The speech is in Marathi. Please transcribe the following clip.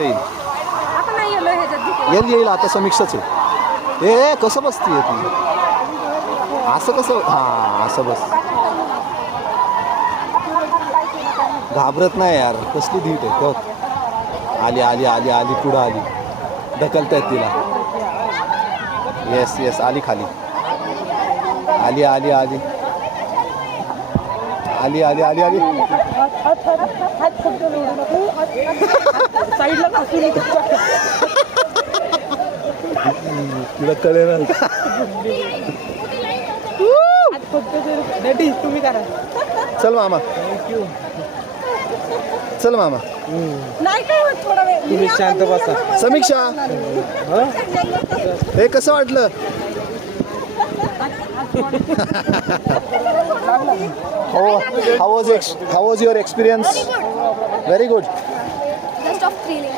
येईल येईल आता समीक्षाच आहे ए ए, कसं बसतीये ती असं कसं हां असं बस घाबरत नाही यार कसली धीट आहे बघ आली आली आली आली पुढं आली ढकलतायत तिला येस येस आली खाली आली आली आली आली आली आली आली तिला कळे ना. तुम्ही करा. चल मामा. चल मामा. नाही काय होत थोडा वेळ? तुम्ही शांत बसा. समीक्षा. हे कसं वाटलं? हो how was ex how was your experience very good